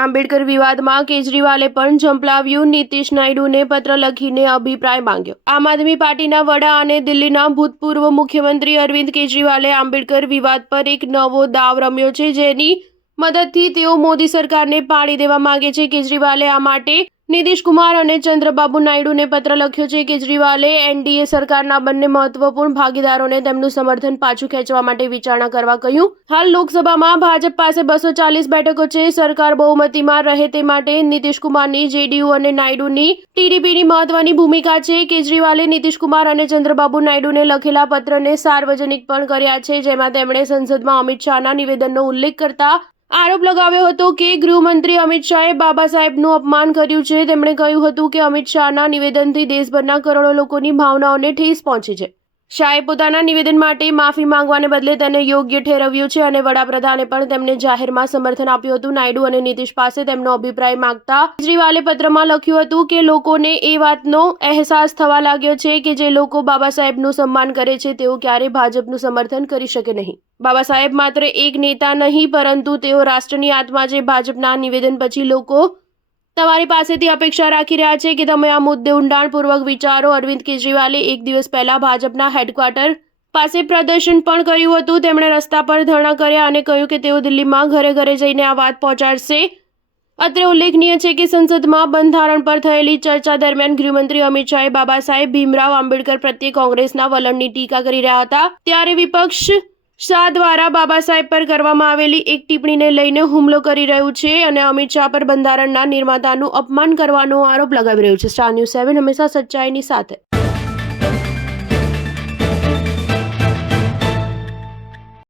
આંબેડકર વિવાદમાં કેજરીવાલે પણ ઝંપલાવ્યું, નીતિશ નાયડુને પત્ર લખીને અભિપ્રાય માંગ્યો। આમ આદમી પાર્ટીના વડા અને દિલ્હીના ભૂતપૂર્વ મુખ્યમંત્રી અરવિંદ કેજરીવાલે આંબેડકર વિવાદ પર એક નવો દાવ રમ્યો છે, જેની મદદથી તેઓ મોદી સરકારને પાડી દેવા માંગે છે। કેજરીવાલે આ માટે નીતિશ કુમાર અને ચંદ્રબાબુ નાયડુને પત્ર લખ્યો છે। કેજરીવાલે એનડીએ સરકારના બંને મહત્વપૂર્ણ ભાગીદારોને તેમનું સમર્થન પાછું ખેંચવા માટે વિચારણા કરવા કહ્યું। હાલ લોકસભામાં ભાજપ પાસે 240 બેઠકો છે। સરકાર બહુમતીમાં રહે તે માટે નીતિશ કુમારની જેડીયુ અને નાયડુની ટીડીપીની મહત્વની ભૂમિકા છે। કેજરીવાલે નીતિશ કુમાર અને ચંદ્રબાબુ નાયડુને લખેલા પત્રને સાર્વજનિક પણ કર્યા છે, જેમાં તેમણે સંસદમાં અમિત શાહના નિવેદનનો ઉલ્લેખ કરતા આરોપ લગાવ્યો હતો કે ગૃહમંત્રી અમિત શાહે બાબા સાહેબનું અપમાન કર્યું છે। તેમણે કહ્યું હતું કે અમિત શાહના નિવેદનથી દેશભરના કરોડો લોકોની ભાવનાઓને ઠેસ પહોંચી છે। શાહે પોતાના નિવેદન માટે માફી માંગવાને બદલે તેને યોગ્ય ઠેરવ્યું છે અને વડાપ્રધાને પણ તેમને જાહેરમાં સમર્થન આપ્યું હતું। નાયડુ અને નીતિશ પાસે તેમનો અભિપ્રાય માંગતા કેજરીવાલે પત્રમાં લખ્યું હતું કે લોકોને એ વાતનો અહેસાસ થવા લાગ્યો છે કે જે લોકો બાબા સાહેબનું સન્માન કરે છે તેઓ ક્યારેય ભાજપનું સમર્થન કરી શકે નહીં। બાબા સાહેબ માત્ર એક નેતા નહીં, પરંતુ તેઓ રાષ્ટ્રની આત્મા છે। ભાજપના નિવેદન પછી લોકો તમારી પાસેથી અપેક્ષા રાખી રહ્યા છે કે તમે આ મુદ્દે ઊંડાણપૂર્વક વિચારો। અરવિંદ કેજરીવાલે એક દિવસ પહેલા ભાજપના હેડક્વાર્ટર પાસે પ્રદર્શન પણ કર્યું હતું। તેમણે રસ્તા પર ધરણા કર્યા અને કહ્યું કે તેઓ દિલ્હીમાં ઘરે ઘરે જઈને આ વાત પહોંચાડશે। અત્રે ઉલ્લેખનીય છે કે સંસદમાં બંધારણ પર થયેલી ચર્ચા દરમિયાન ગૃહમંત્રી અમિત શાહે બાબા સાહેબ ભીમરાવ આંબેડકર પ્રત્યે કોંગ્રેસના વલણની ટીકા કરી રહ્યા હતા। ત્યારે વિપક્ષ શાહ દ્વારા બાબા સાહેબ પર કરવામાં આવેલી એક ટિપ્પણીને લઈને હુમલો કરી રહ્યું છે અને અમિત શાહ પર બંધારણના નિર્માતાનું અપમાન કરવાનો આરોપ લગાવી રહ્યું છે। સ્ટાર ન્યૂઝ 7 હંમેશા સચ્ચાઈની સાથે।